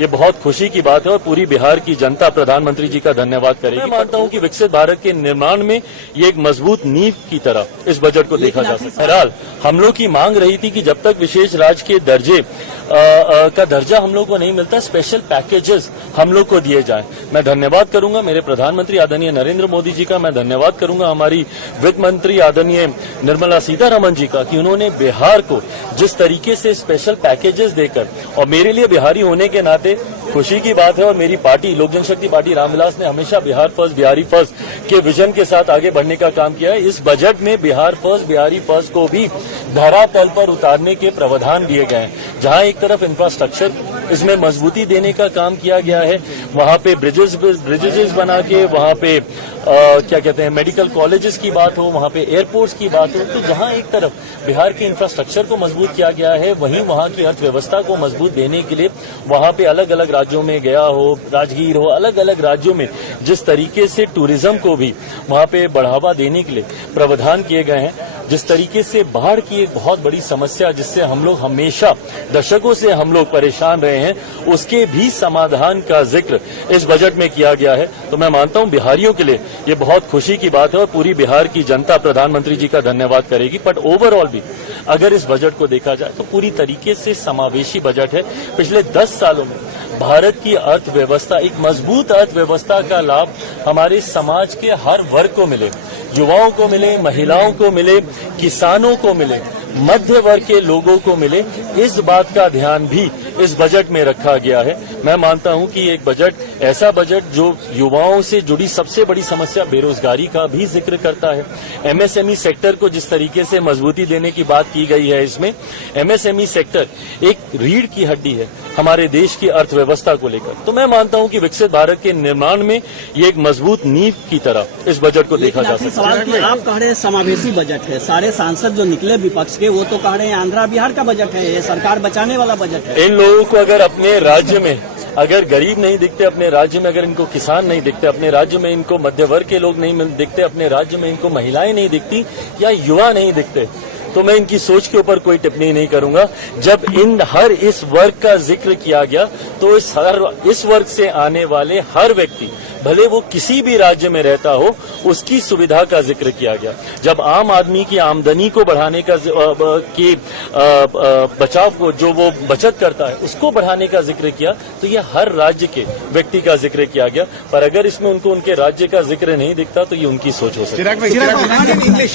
ये बहुत खुशी की बात है और पूरी बिहार की जनता प्रधानमंत्री जी का धन्यवाद करेगी। मैं मानता हूं कि विकसित भारत के निर्माण में ये एक मजबूत नींव की तरह इस बजट को देखा जा सकता है। बहरहाल हम लोग की मांग रही थी कि जब तक विशेष राज्य के दर्जे का दर्जा हम लोग को नहीं मिलता, स्पेशल पैकेजेस हम लोग को दिए जाएं। मैं धन्यवाद करूंगा मेरे प्रधानमंत्री आदरणीय नरेंद्र मोदी जी का, मैं धन्यवाद करूंगा हमारी वित्त मंत्री आदरणीय निर्मला सीतारमण जी का कि उन्होंने बिहार को जिस तरीके से स्पेशल पैकेजेस देकर, और मेरे लिए बिहारी होने के नाते खुशी की बात है और मेरी पार्टी लोक जनशक्ति पार्टी रामविलास ने हमेशा बिहार फर्स्ट बिहारी फर्स्ट के विजन के साथ आगे बढ़ने का काम किया है। इस बजट में बिहार फर्स्ट बिहारी फर्स्ट को भी धरातल पर उतारने के प्रावधान दिए गए हैं। जहां एक तरफ इंफ्रास्ट्रक्चर इसमें मजबूती देने का काम किया गया है, वहां पे ब्रिजेस बना के, वहां पे क्या कहते हैं मेडिकल कॉलेजेस की बात हो, वहां पे एयरपोर्ट्स की बात हो, तो जहां एक तरफ बिहार के इंफ्रास्ट्रक्चर को मजबूत किया गया है, वहीं वहां की अर्थव्यवस्था को मजबूत देने के लिए वहां पे अलग अलग राज्यों में गया हो, राजगीर हो, अलग अलग राज्यों में जिस तरीके से टूरिज्म को भी वहां पे बढ़ावा देने के लिए प्रावधान किए गए हैं, जिस तरीके से बाढ़ की एक बहुत बड़ी समस्या जिससे हम लोग हमेशा दशकों से हम लोग परेशान रहे हैं, उसके भी समाधान का जिक्र इस बजट में किया गया है। तो मैं मानता हूं बिहारियों के लिए ये बहुत खुशी की बात है और पूरी बिहार की जनता प्रधानमंत्री जी का धन्यवाद करेगी। बट ओवरऑल भी अगर इस बजट को देखा जाए तो पूरी तरीके से समावेशी बजट है। पिछले 10 सालों में भारत की अर्थव्यवस्था, एक मजबूत अर्थव्यवस्था का लाभ हमारे समाज के हर वर्ग को मिले, युवाओं को मिले, महिलाओं को मिले, किसानों को मिले, मध्य वर्ग के लोगों को मिले, इस बात का ध्यान भी इस बजट में रखा गया है। मैं मानता हूं कि एक बजट, ऐसा बजट जो युवाओं से जुड़ी सबसे बड़ी समस्या बेरोजगारी का भी जिक्र करता है। एमएसएमई सेक्टर को जिस तरीके से मजबूती देने की बात की गई है, इसमें एमएसएमई सेक्टर एक रीढ़ की हड्डी है हमारे देश की अर्थव्यवस्था को लेकर। तो मैं मानता हूं कि विकसित भारत के निर्माण में ये एक मजबूत नींव की तरह इस बजट को देखा जा सकता है। आप कह रहे हैं समावेशी बजट है, सारे सांसद जो निकले विपक्ष के वो तो कह रहे हैं आंध्रा बिहार का बजट है, ये सरकार बचाने वाला बजट है। इन लोगों को अगर अपने राज्य में अगर गरीब नहीं दिखते, अपने राज्य में अगर इनको किसान नहीं दिखते, अपने राज्य में इनको मध्य वर्ग के लोग नहीं दिखते, अपने राज्य में इनको महिलाएं नहीं दिखती या युवा नहीं दिखते, तो मैं इनकी सोच के ऊपर कोई टिप्पणी नहीं करूंगा। जब हर इस वर्ग का जिक्र किया गया तो इस वर्ग से आने वाले हर व्यक्ति, भले वो किसी भी राज्य में रहता हो, उसकी सुविधा का जिक्र किया गया। जब आम आदमी की आमदनी को बढ़ाने का बचाव को, जो वो बचत करता है, उसको बढ़ाने का जिक्र किया, तो ये हर राज्य के व्यक्ति का जिक्र किया गया। पर अगर इसमें उनको उनके राज्य का जिक्र नहीं दिखता तो ये उनकी सोच हो सकती है।